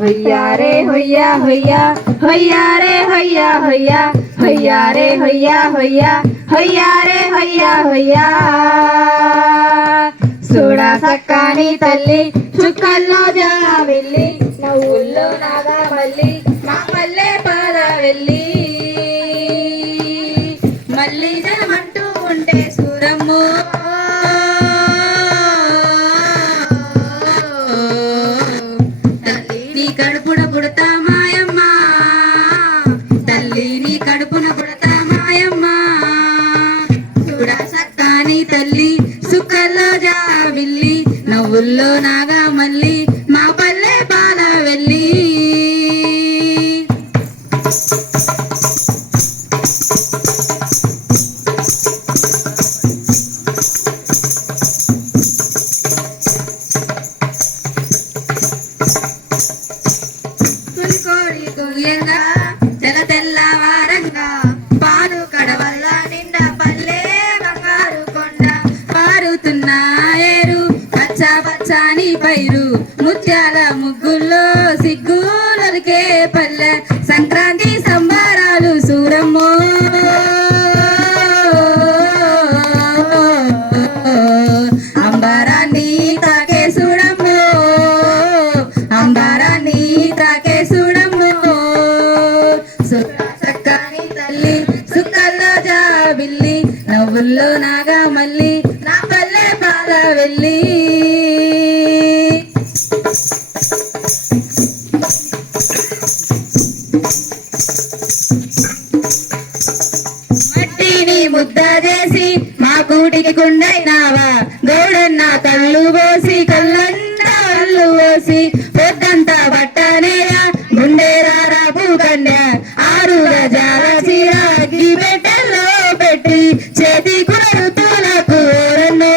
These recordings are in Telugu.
होया रे होया होया होया रे होया होया होया रे होया होया होया रे होया होया చూడా సక్కాని తల్లి చుక్కల్లో జావెల్లి నవ్వుల్లో నాగా మల్లి మా పల్లె పాల వెళ్ళి మళ్ళీ జనమంటూ ఉంటే సూరమ్ము తల్లి నీ కడుపున పుడతా మాయమ్మ తల్లి నీ కడుపున పుడతా మాయమ్మ చూడా సక్కాని తల్లి సుక్కల్లో జావిల్లి నవ్వుల్లో నాగా మల్లి మా పల్లె పాల వెళ్ళి పులికోడి కొయ్యంగా తెల్ల తెల్లవారంగా పాలు కడవల్ల నిండా పల్లె బంగారు కొండ పారుతున్నాయేరు పచ్చ పచ్చని పైరు ముత్యాల ముగ్గుల్లో సిగ్గులకే పల్లె సంక్రాంతి సంబరాలు సూరమ్మో అంబరాన్ని తాకే సూడమ్మో అంబరాన్ని తాకే సూడమ్మో చక్కని తల్లి సుక్కల్లో జాబిల్లి నవ్వుల్లో నాగా మల్లి నా పల్లె పాల వెళ్ళి మట్టిని ముద్ద చేసి మా కూటికి కుండైనావా గౌడన్న కళ్ళు పోసి కళ్ళంతా కళ్ళు పోసి పొద్దంతా బట్టనేరా గుండెరారా పూకండా 6 గజాల చీర అగ్గి పెట్టెల్లో పెట్టి చేతి కురుతులకు ఓరన్నో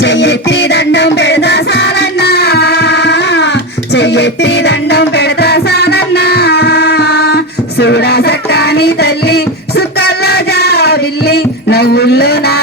చెయ్యెత్తి దండం పెడతా సాలన్నా చెయ్యెత్తి దండం పెడతా సాలన్నా చూడా సక్కాని తల్లి సుక్కల్లో జావిల్లి నవ్వుల్లో నా